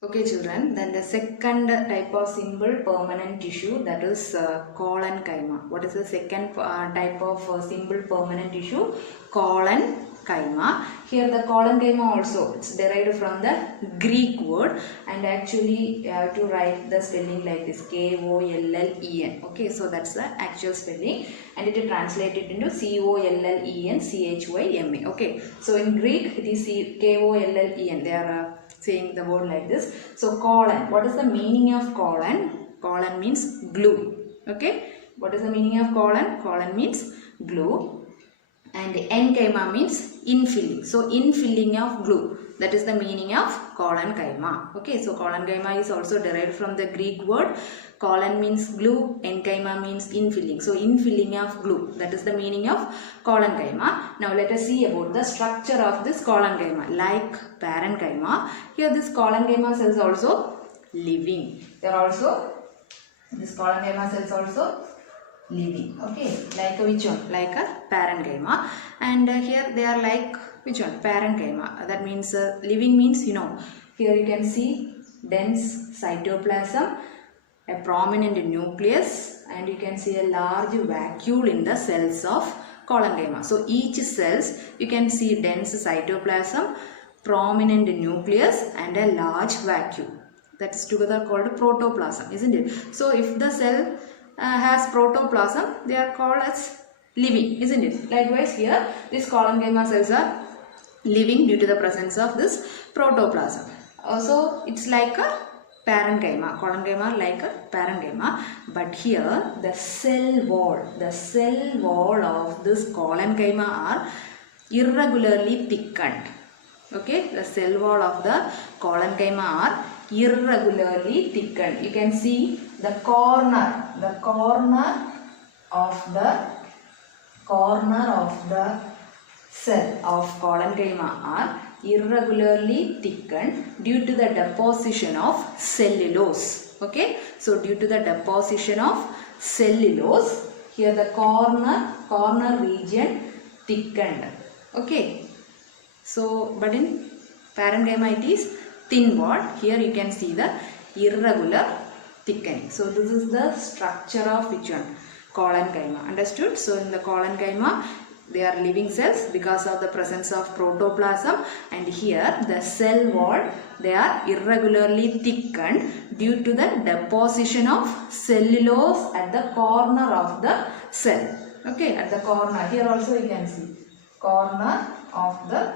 Okay children, then the second type of simple permanent tissue, that is collencyma. What is the second type of simple permanent tissue? Collencyma. Here the collencyma also, it's derived from the Greek word, and actually you have to write the spelling like this, Kollen. Okay, so that's the actual spelling, and it is translated into Collencyma. Okay, so in Greek it is Kollen. They are saying the word like this. So colon, what is the meaning of colon? Colon means glue. Okay, what is the meaning of colon? Colon means glue, and enzyma means infilling. So infilling of glue, that is the meaning of collencyma. Okay, so collencyma is also derived from the Greek word. Colon means glue, enzyma means infilling. So infilling of glue, that is the meaning of collencyma. Now let us see about the structure of this collencyma. Like parenchyma, here this collencyma cells also living. They are also, this collencyma cells also living. Okay, like which one? Like a parenchyma, and here they are like which one? Parenchyma. That means living means, you know, here you can see dense cytoplasm, a prominent nucleus, and you can see a large vacuole in the cells of collencyma. So each cells you can see dense cytoplasm, prominent nucleus, and a large vacuole. That is together called protoplasm, isn't it? So if the cell has protoplasm, they are called as living, isn't it? Likewise here, these collencyma cells are living due to the presence of this protoplasm. Also, it's like a parenchyma. Collencyma like a parenchyma, but here the cell wall of this collencyma are irregularly thickened. Okay, the cell wall of the collencyma are irregularly thickened. You can see the corner of the cell of collencyma are irregularly thickened due to the deposition of cellulose. Okay, so due to the deposition of cellulose, here the corner region thickened. Okay, so but in parenchyma it is thin wall. Here you can see the irregular thickening. So this is the structure of which one? Collencyma. Understood? So in the collencyma, they are living cells because of the presence of protoplasm, and here the cell wall, they are irregularly thickened due to the deposition of cellulose at the corner of the cell. Okay, at the corner. Here also you can see corner of the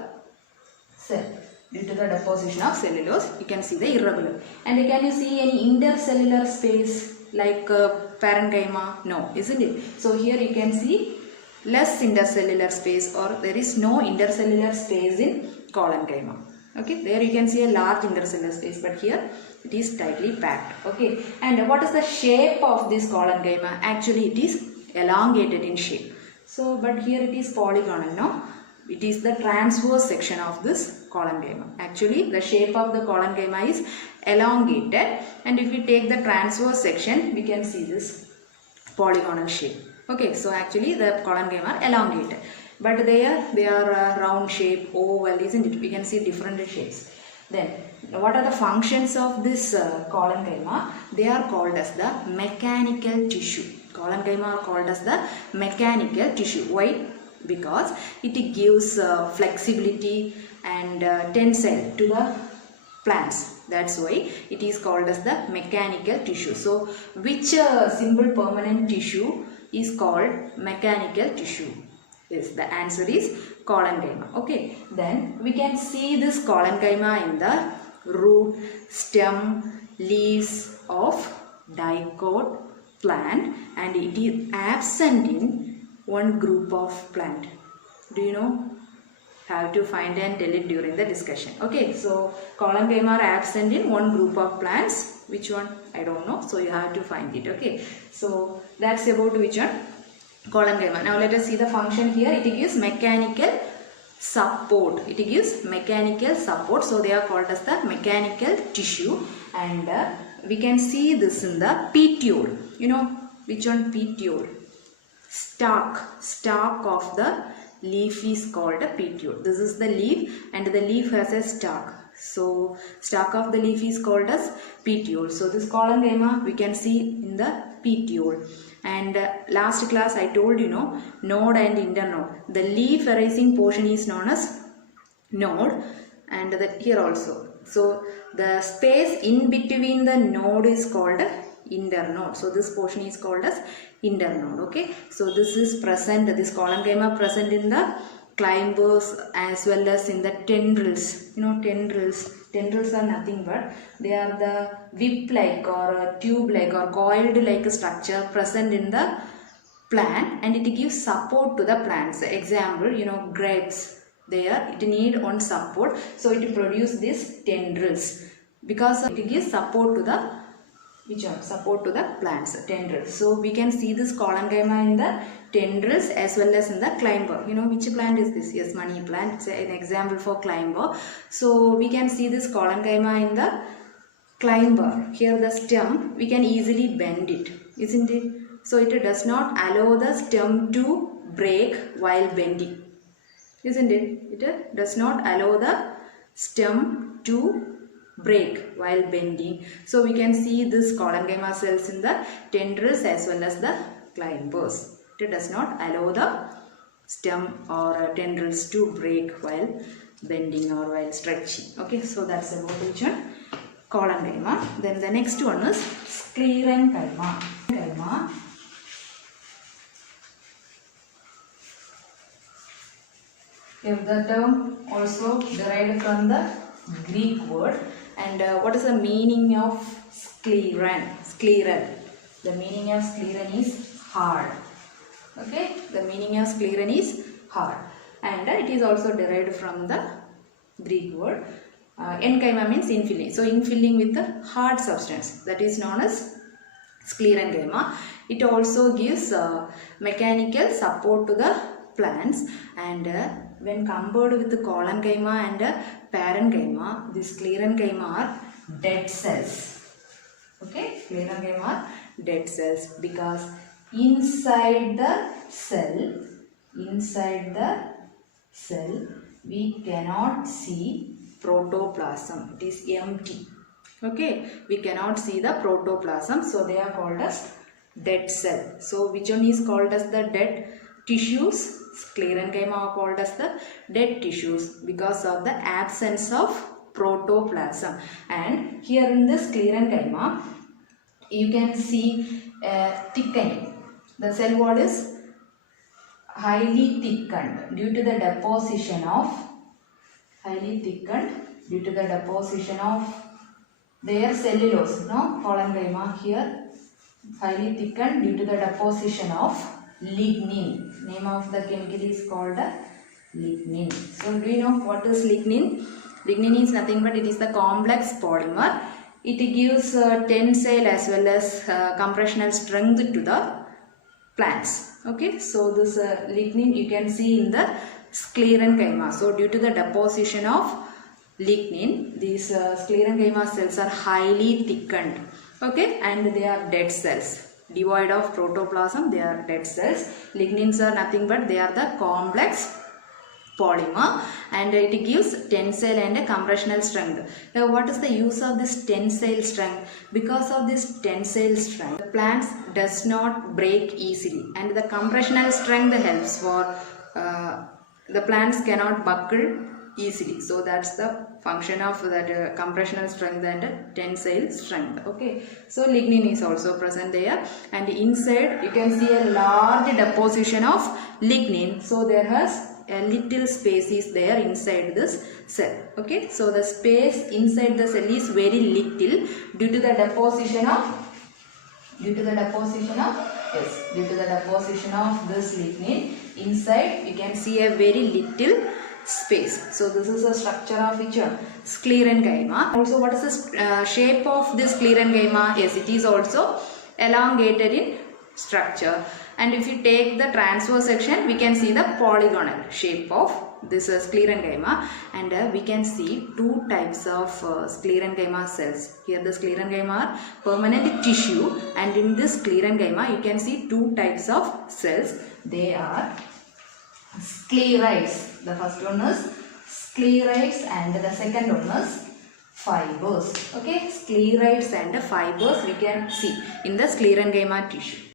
cell. Due to the deposition of cellulose, you can see the irregular. And can you see any intercellular space like parenchyma? No, isn't it? So here you can see less intercellular space, or there is no intercellular space in collencyma. Okay, there you can see a large intercellular space, but here it is tightly packed. Okay, and what is the shape of this collencyma? Actually, it is elongated in shape. So, but here it is polygonal, no? It is the transverse section of this collencyma. Actually, the shape of the collencyma is elongated, and if we take the transverse section, we can see this polygonal shape. Okay, so actually the collencyma are elongated, but they are round shape, oval, isn't it? We can see different shapes. Then, what are the functions of this collencyma? They are called as the mechanical tissue. Collencyma are called as the mechanical tissue. Why? Because it gives flexibility and tensile to the plants. That's why it is called as the mechanical tissue. So, which simple permanent tissue is called mechanical tissue? Yes, the answer is collencyma. Okay, then we can see this collencyma in the root, stem, leaves of dicot plant, and it is absent in one group of plant. Do you know? Have to find and tell it during the discussion. Okay, so collencyma are absent in one group of plants. Which one? I don't know. So you have to find it. Okay, so that's about which one? Collencyma. Now let us see the function here. It gives mechanical support. It gives mechanical support. So they are called as the mechanical tissue, and we can see this in the petiole. You know which one? Petiole. Stalk of the leaf is called a petiole. This is the leaf, and the leaf has a stalk. So stalk of the leaf is called as petiole. So this collencyma we can see in the petiole. And last class I told you know, node and internode. The leaf arising portion is known as node, and that here also. So the space in between the node is called internode. So this portion is called as internode. Okay. So this is present, this collencyma present in the climbers as well as in the tendrils. You know, tendrils are nothing but they are the whip like or tube like or coiled like structure present in the plant, and it gives support to the plants. Example, you know, grapes, there it need on support, so it produce these tendrils because it gives support to the support to the plants, tendrils. So we can see this collencyma in the tendrils as well as in the climber. You know which plant is this? Yes, money plant. It's an example for climber. So we can see this collencyma in the climber. Here the stem we can easily bend it, isn't it? So it does not allow the stem to break while bending, isn't it? It does not allow the stem to break while bending. So we can see this collencyma cells in the tendrils as well as the climbers. It does not allow the stem or tendrils to break while bending or while stretching. Okay, so that's about which one? Collencyma. Then the next one is sclerenchyma. If the term also derived from the Greek word. And what is the meaning of scleren? The meaning of scleren is hard. Okay, the meaning of scleren is hard, and it is also derived from the Greek word. Enchyma means infilling. So infilling with the hard substance, that is known as sclerenchyma. It also gives mechanical support to the plants, and when compared with the collencyma and parenchyma, these sclerenchyma are dead cells. Okay, sclerenchyma are dead cells because inside the cell we cannot see protoplasm. It is empty. Okay, we cannot see the protoplasm, so they are called as dead cell. So which one is called as the dead tissues? Sclerenchyma are called as the dead tissues because of the absence of protoplasm. And here in the sclerenchyma you can see thickening. The cell wall is highly thickened due to the deposition of their cellulose. No, collencyma here highly thickened due to the deposition of lignin. Name of the chemical is called lignin. So do you know what is lignin? Lignin is nothing but it is the complex polymer. It gives tensile as well as compressional strength to the plants. Okay, so this lignin you can see in the sclerenchyma. So due to the deposition of lignin, these sclerenchyma cells are highly thickened. Okay, and they are dead cells. Devoid of protoplasm, they are dead cells. Lignins are nothing but they are the complex polymer, and it gives tensile and compressional strength. Now what is the use of this tensile strength? Because of this tensile strength, the plants does not break easily, and the compressional strength helps for the plants cannot buckle easily. So that's the function of that compressional strength and tensile strength. Okay, so lignin is also present there, and inside you can see a large deposition of lignin. So there has a little space is there inside this cell. Okay, so the space inside the cell is very little due to the deposition of this lignin. Inside you can see a very little space. So this is a structure of which one? Sclerenchyma. Also, what is the shape of this sclerenchyma? Yes, it is also elongated in structure. And if you take the transverse section, we can see the polygonal shape of this sclerenchyma, and we can see two types of sclerenchyma cells. Here the sclerenchyma are permanent tissue, and in this sclerenchyma you can see two types of cells. They are sclerites. The first one is sclerites and the second one is fibers. Okay, sclerites and fibers we can see in the sclerenchyma tissue.